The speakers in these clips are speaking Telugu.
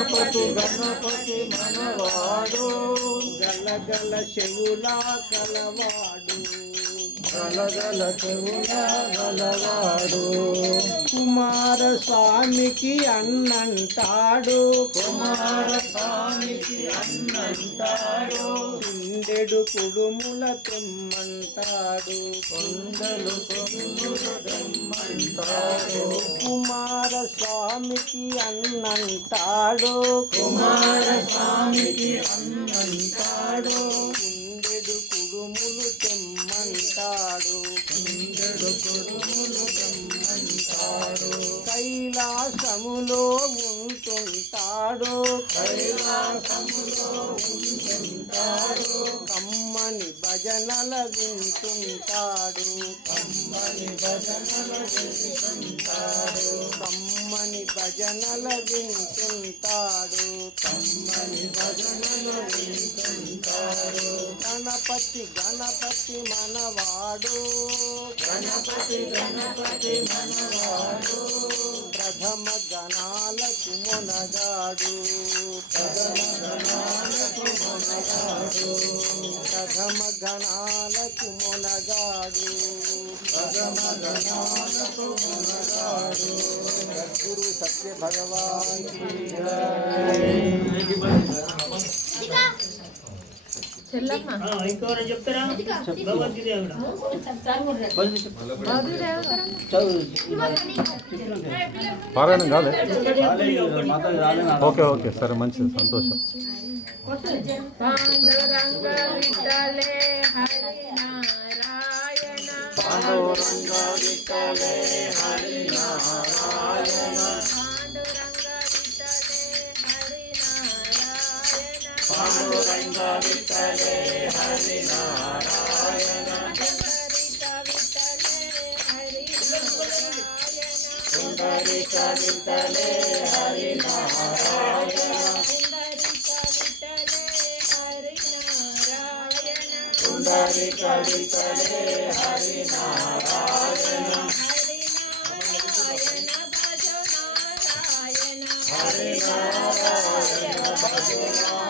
గణపతి గణపతి మనవాడు. గలగల చెవులా కలవాడు. గలగల చెవుల గలవాడు కుమార స్వామికి అన్నంటాడు. కుమార స్వామికి అన్నంటాడు కుడుముల తెమ్మంటాడు కొండలు కొమ్ములు తెమ్మంటాడు కుమార స్వామికి అన్నంటాడు కుమార స్వామికి అన్నంటాడు కుండెడు కుడుములు తెమ్మంటాడు కొండలు కొమ్ములు తెమ్మంటాడు కైలాసములో ఉంటుంటాడు కైలాసములో కమ్మని భజనల వింటుంటాడు. కమ్మని భజనల వింటుంటాడు. కమ్మని భజనల వింటుంటాడు కమ్మని భజనల వింటుంటాడు గణపతి గణపతి మనవాడు. గణపతి గణపతి మనవాడు ప్రథమ గణాలకు మనగాడు ప్రథమ గణాలకు మొనగాడు గురు సత్య భగవాన్ చెల్లమ్మ ఇంకోరు చెప్తారా భగవద్గీత ఎవరా? పారాయణం కాలే ఓకే ఓకే సరే మంచిది సంతోషం Panduranga విఠలే Hari Narayana பாண்டுரைந்த வித்தலே Harinarayana சுந்தரிக்க வித்தலே Harinarayana சுந்தரிக்க வித்தலே Harinarayana Hare Narayana Bhagavan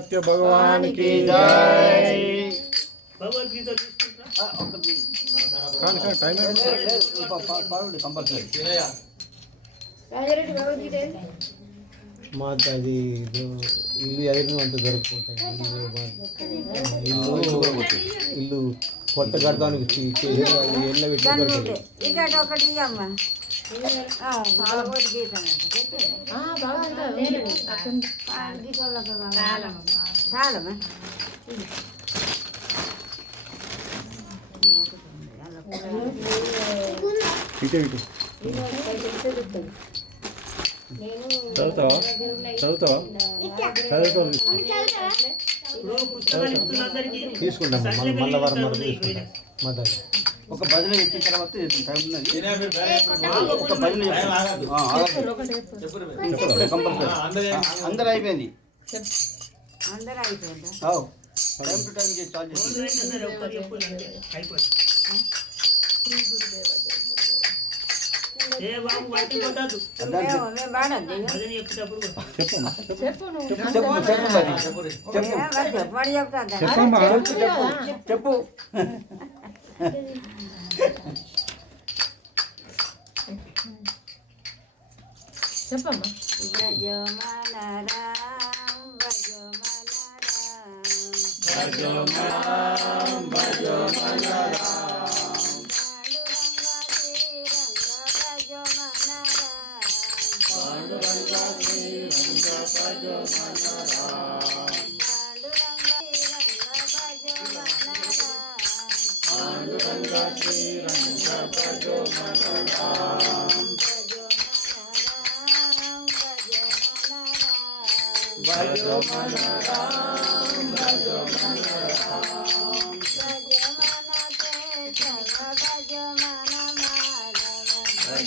సత్య భగవానికి మాది ఇల్లు ఇల్లు ఎదిరినంత జరుపుకుంటాయి ఇల్లు ఇల్లు కొత్త కడతానికి ఎండ పెట్టి భగవద్గీత తాళమా తీసుకుంటాం మళ్ళీ వారం వరకు తీసుకుంటాం మా దగ్గర. ఒక భజన చెప్పిన తర్వాత ఒక భజన చెప్పిన కంపల్సరీ. అందరూ అయిపోయింది. అందరూ అయిపోయింది. టైం టు టైం చాలు చెప్పు. చెప్పు. చెప్పు. చెప్పు మరి చెప్పు ఏ,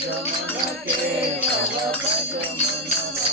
जमुना के बाबा Jamuna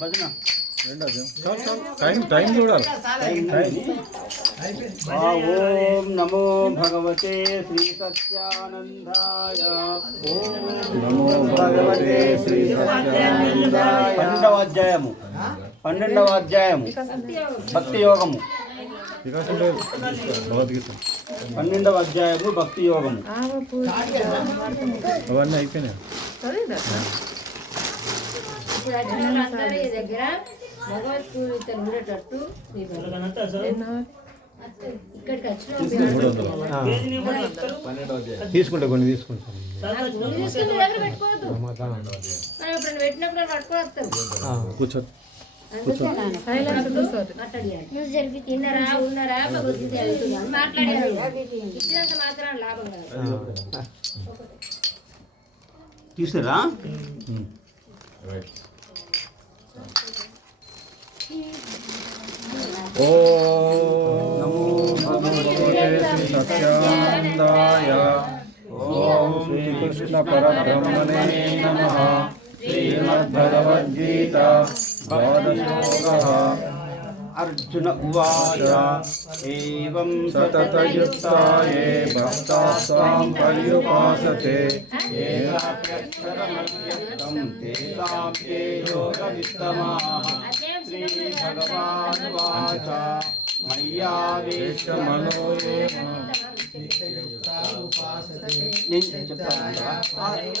భజన? టైం టైం చూడాలి. ఆ ఓం నమో భగవతే శ్రీ సత్యానందాయ. ఓం నమో భగవతే శ్రీ సత్యానందాయ పన్నెండవ అధ్యాయము పన్నెండవ అధ్యాయము భక్తి యోగము భగవద్గీత పన్నెండవ అధ్యాయము భక్తి యోగము అవన్నీ అయిపోయినాయి. ఇప్పుడు వచ్చిన అందరి దగ్గర భగవద్గీత ఉండేటట్టు ఇక్కడికి వచ్చిన తీసుకుంటా కొన్ని పెట్టుకోవద్దు ఇప్పుడు పెట్టినప్పుడు ఆ, కూర్చో తిన్నారా ఉన్నారా మాట్లాడారు ఇచ్చినంత మాత్రం లాభం కాదు తీసారా ఓం ॐ भगवते सत्यानन्दाय ॐ श्रीकृष्णपरब्रह्मणे नमः श्रीमद्भगवद्गीता भवदशोकः अर्जुन उवाच एवं सततयुक्तायेव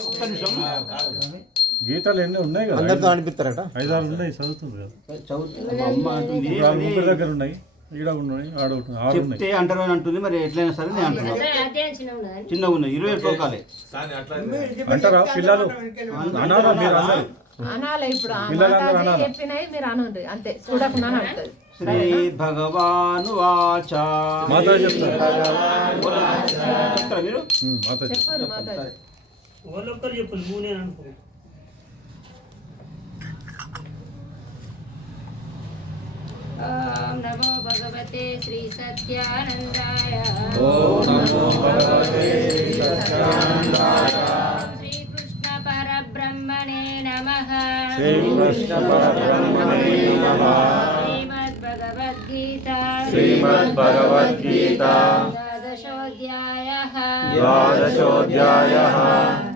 ఒక్క నిమిషం గీతలు ఎన్ని ఉన్నాయి కదా అందరితో అనిపిస్తారట ఐదారు ఉన్నాయి చదువుతుంది కదా ముగ్గురు దగ్గర ఉన్నాయి ఈడ ఉన్నాయి ఆడ ఉన్నాయి ఆడ ఉన్నాయి చెప్తే అంటారు అని అంటుంది మరి ఎట్లయినా సరే నేను అంటున్నా. చిన్నగా ఉన్నాయి ఇరవై టోకాలే అంటారా పిల్లలు? అనారా మీరు అన్నారు అనాలి? ఇప్పుడు ఆ పిల్లలందరూ మాతాజీ అనాలా? చెప్పినాయి మీరు అనండి అంతే చూడకుండా అంటది. శ్రీ భగవాను వాచ. చెప్తారు. మీరు? చెప్పారు మాతాజీ. వాళ్ళొక్కరు చెప్పండి మూనే అనుకో नमो भगवते श्रीसत्यानन्दाय ॐ नमो भगवते श्रीसत्यानन्दाय श्रीकृष्णपरब्रह्मणे नमः। श्रीकृष्णपरब्रह्मणे नमः। श्रीमद्भगवद्गीता। श्रीमद्भगवद्गीता। द्वादशोऽध्यायः। द्वादशोऽध्यायः।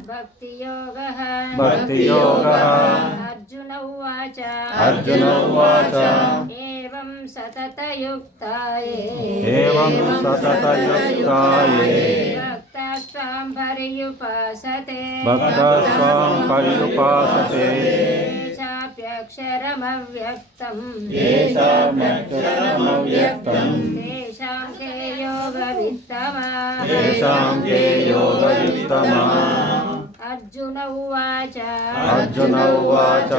भक्तियोगः। भक्तियोगः। अर्जुन उवाच। अर्जुन उवाच। एवं सततयुक्ताये। भक्तास्त्वां पर्युपासते भक्तास्त्वां पर्युपासते तेषाप्यक्षरमव्यक्तम् तेषामक्षरमव्यक्तम् तेषां ते योगवित्तमा योगवित्तमा। अर्जुन उवाच। अर्जुन उवाच।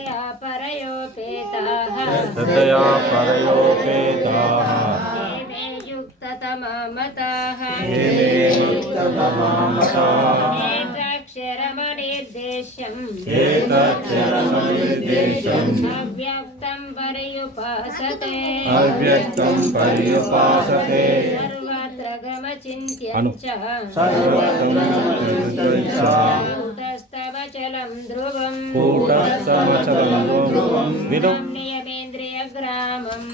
ततया परयोपेताः युक्ततमामताः एतक्षरमनिर्देशम् अव्यक्तं पर्युपासते अव्यक्तं पर्युपासते सर्वत्र सर्वत्र ध्रुवम्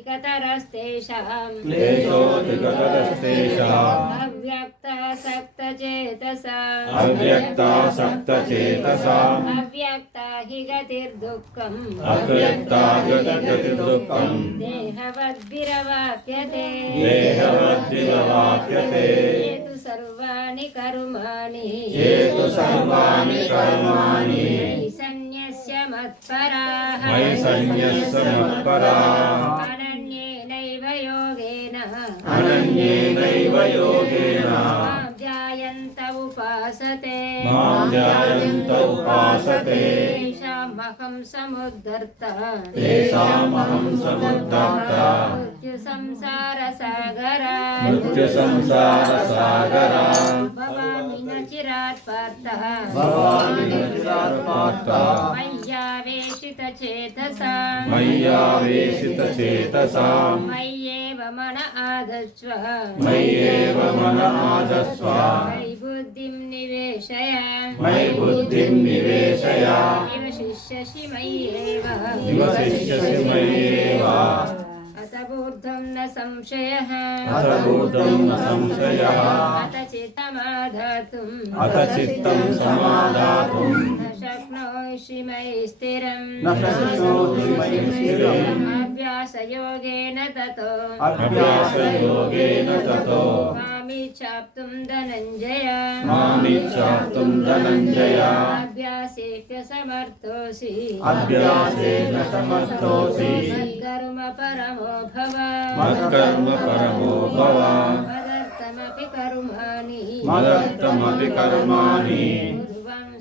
क्लेशोऽधिकतरस्तेषाम् क्लेशोऽधिकतरस्तेषाम् अव्यक्तासक्तचेतसाम् अव्यक्तासक्तचेतसाम् अव्यक्ता हि अव्यक्ता गतिर्दुःखम्। देहवद्भिरवाप्यते। देहवद्भिरवाप्यते। ये तु सर्वाणि कर्माणि। ये तु सर्वाणि कर्माणि। सन्न्यस्य मत्पराः। सन्न्यस्य मत्पराः। अनन्येनैव योगेन। ध्यायन्त उपासते। माँ ध्यायन्त उपासते। न चिरात् पार्थः। भवामि न चिरात् पार्थः। मय्यावेशितचेतसा मय्यावेशितचेतसा मय्ये మయ్యావేశిత చేతసా మయ్యావేశిత చేతసాం మయ్యేవ మన ఆదత్స్వ మయ్యేవ మన ఆదస్వ మయి బుద్ధిం నివేశయ. మయి బుద్ధిం నివేశయ. ऊर्ध्वं न संशयः। अथ चित्तमाधातुम्। अथ चित्तं समाधातुम्। न शक्नोषि मयि स्थिरम्। अभ्यासयोगेन ततो। अभ्यासयोगेन ततो। సమాదాతుం న శక్నోషి మయి స్థిరం న శక్నోషి మయి స్థిరం. అభ్యాసయోగేన తతో అభ్యాసయోగేన తతో మామిచ్ఛాప్తుం ధనంజయ మామిచ్ఛాప్తుం ధనంజయ అభ్యాసేప్య సమర్థోసి అభ్యాసేన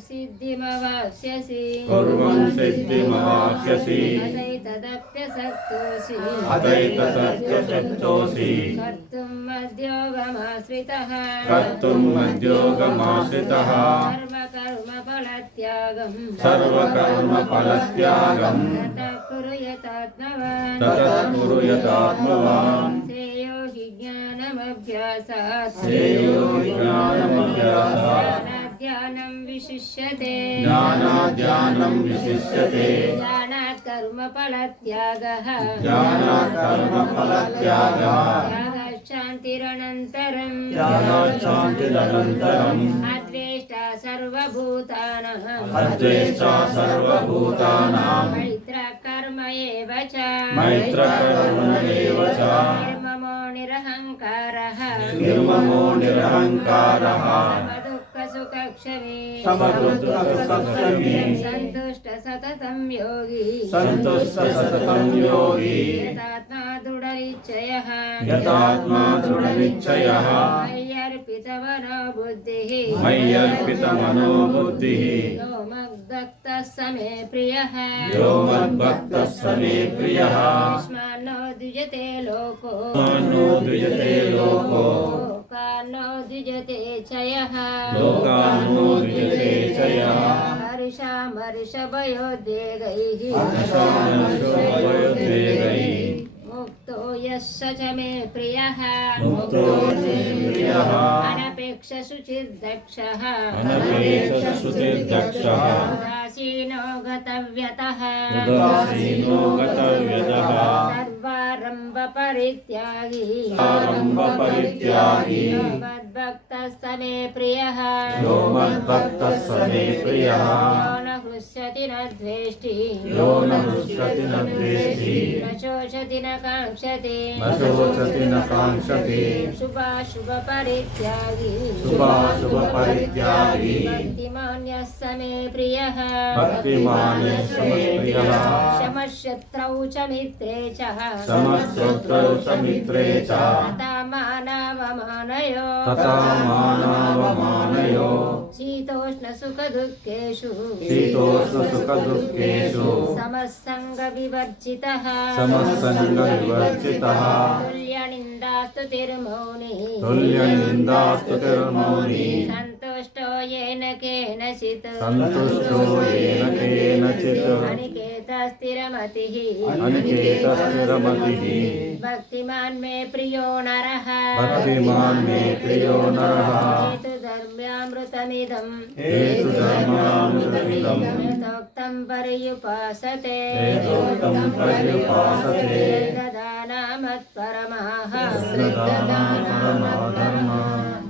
सिद्धिमवाप्स्यसि कुर्वं सिद्धिमवाप्स्यसि अदैतदप्यसक्तोऽसि अदैतदप्यसक्तोऽसि कर्तुम् मद्योगमाश्रितः। कर्तुम् मद्योगमाश्रितः। सर्वकर्मफलत्यागम् सर्वकर्मफलत्यागम् ततः कुरु यतात्मवान्। श्रेयो ज्ञानाध्यानं विशिष्यते। ज्ञानाध्यानं विशिष्यते। ज्ञानात् कर्मफलत्यागः ज्ञानात् कर्मफलत्यागः त्यागशान्तिरनन्तरम् त्यागात् शान्तिरनन्तरम् अद्वेष्टा सर्वभूतानः। अद्वेष्टा सर्वभूतानां मैत्रः कर्म एव च। मैत्रकर्म एव च। निर्ममो निरहङ्कारः। निर्ममो निरहङ्कारः। समदुःखसुखक्षमे समदुःखसुखक्षमे सन्तुष्ट सततं योगी। सन्तुष्ट योगी। यतात्मा दृढनिश्चयः। यतात्मा दृढनिश्चयः। मय्यर्पितमनो बुद्धिः। मय्यर्पितमनो बुद्धिः। यो मद्भक्तः स मे प्रियः। यो मद्भक्तः स मे प्रियः। युष्मान्नो द्विजते लोको। नो द्विजते लोको। लोकान्नो द्विजते च यः लोकान्नो द्विजते च यः हर्षामर्षभयोद्वेगैः हर्षामर्षभयोद्वेगैः मुक्तो यः स च मे प्रियः। मुक्तो प्रियः अनपेक्षशुचिर्दक्षः अनपेक्षश्रुतिर्दक्षः उदासीनो गतव्यतः। उदासीनो गतव्यतः। सर्वारम्भपरित्यागी। आरम्भपरित्यागी यो मद्भक्तः स प्रियः। यो मद्भक्तः स प्रियः। न हृष्यति न द्वेष्टि। यो न हृष्यति न द्वेष्टि। न शोचति न काङ्क्षति। न शोचति न काङ्क्षति। शुभाशुभपरित्यागी। शुभाशुभपरित्यागी। भक्तिमान्यः स मे प्रियः। भक्तिमाने समप्रियः शमशत्रौ च मित्रे च। समश्रोत्रौ च मित्रे च। तथा मानावमानयो। तथा मानावमानयो। शीतोष्णसुखदुःखेषु। शीतोष्णसुखदुःखेषु। समस्सङ्गविवर्जितः समस्सङ्गविवर्जितः तुल्यनिन्दास्तुतिर्मौनि। तुल्यनिन्दास्तुतिर्मौनि। सन्तुष्टो येन केनचित् सन्तुष्टो येन केनचित् अनिकेतस्थिरमतिः अनिकेतस्थिरमतिः भक्तिमान् मे प्रियो नरः भक्तिमान् मे प्रियो नरः हेतुधर्म्यामृतमिदम् हेतुधर्मामृतमिदम् यथोक्तं पर्युपासते यथोक्तं पर्युपासते श्रद्धानामत्परमाः श्रद्धानामपरमः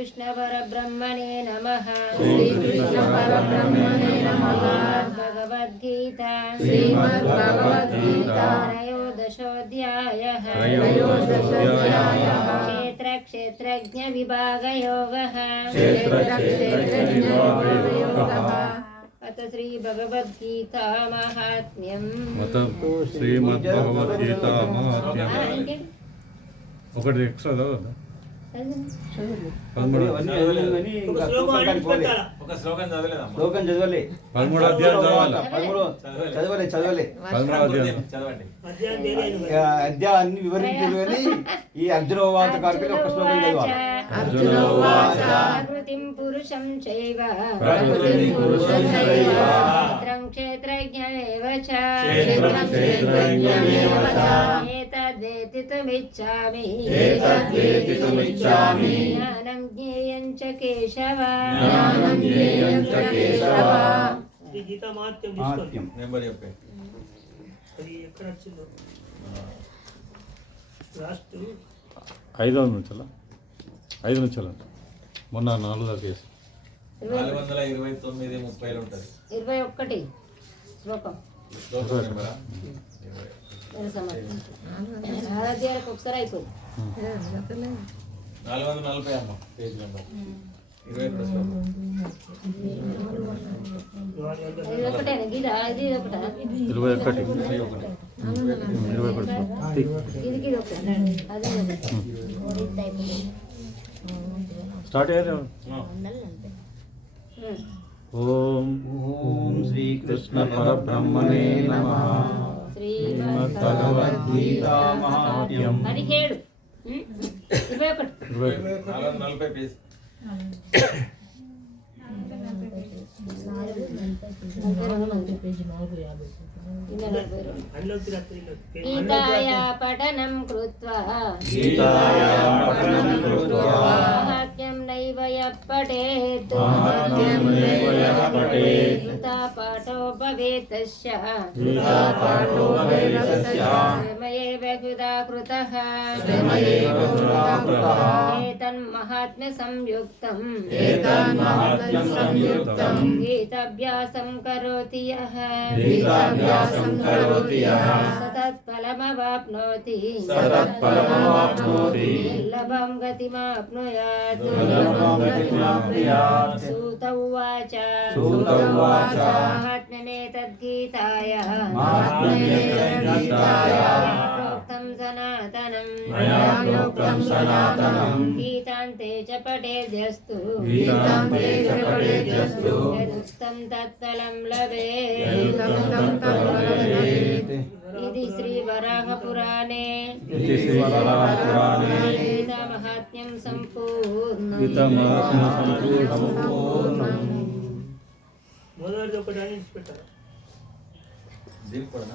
श्रीकृष्ण परब्रह्मणे नमः श्रीकृष्णपरब्रह्मणे नमः भगवद्गीता श्रीमद्भगवद्गीता त्रयोदशोऽध्यायः त्रयोदशोऽध्यायः क्षेत्रक्षेत्रज्ञविभागयोगः क्षेत्रक्षेत्रज्ञविभागयोगः अथ श्रीभगवद्गीता माहात्म्यम् మత శ్రీమద్భగవద్గీత మహాత్మ్యం ఒకటి ఎక్స్ట్రా చదవద్దా శ్లోకం చదవలే పదమూడు అధ్యాయం చదవాలి పదమూడు అధ్యాయాన్ని కానీ ఈ అర్జునోవాత కార్యక్రమం ఒక శ్లోకం చదవాలి అర్జునోవాచ ప్రకృతిం పురుషం చైవ ప్రకృతిం పురుషం చైవ క్షేత్రం క్షేత్రజ్ఞమేవ చ క్షేత్రం క్షేత్రజ్ఞమేవ చ నెంబర్ అది ఎక్కడ వచ్చిందో? లాస్ట్. ఐదో నుంచాల? ఐదు నుంచాల మొన్న నాలుగు దాకా చేసి. నాలుగు వందల ఇరవై తొమ్మిది ముప్పైలో ఉంటుంది. ఇరవై ఒక్కటి శ్లోకం. శ్లోకం నెంబరా? ఒకసారి అయిపోయింది నాలుగు వందల నలభై అమ్మ పేజ్ నెంబర్. ఇరవై ఒకటా ఇరవై ఒకటి ఇరవై ఒకటి స్టార్ట్ అయ్యారు ఓం ఓం శ్రీకృష్ణ కృష్ణ పరబ్రహ్మణే నమ. పదిహేడు? ఇరవై ఒకటి. నలభై పేజ్ గీతాయా పఠనం కృత్వా. మహాత్మ్యం నైవ एतस्य पाठो भवेदस्य स्वयमेव एतन्महात्म्य संयुक्तम् एतन्महात्म्य संयुक्तम् गीताभ्यासं करोति यः। गीताभ्यासं करोति यः। सतत्फलमवाप्नोति। सतत्फलमवाप्नोति। गतिमाप्नुयात्। गतिमाप्नुयात्। सूत उवाच। सूत उवाच। महात्म्यमेतद्गीतायः महात्म्यमेतद्गीतायः प्रोक्तं सनातन గీతాంతే చ పఠేద్యస్తు యదుక్తం తత్ఫలం లభేత్ యదుక్తం తత్ఫలం లభేత్. ఇది శ్రీ వరాహ పురాణే ఇది శ్రీవరాపురాణే గీతా మహాత్మ్యం సంపూర్ణం. గీతమహాత్మ్యం సంపూర్ణం. మొదటిది ఒకటి అని పెట్టారు? దీనికి కూడా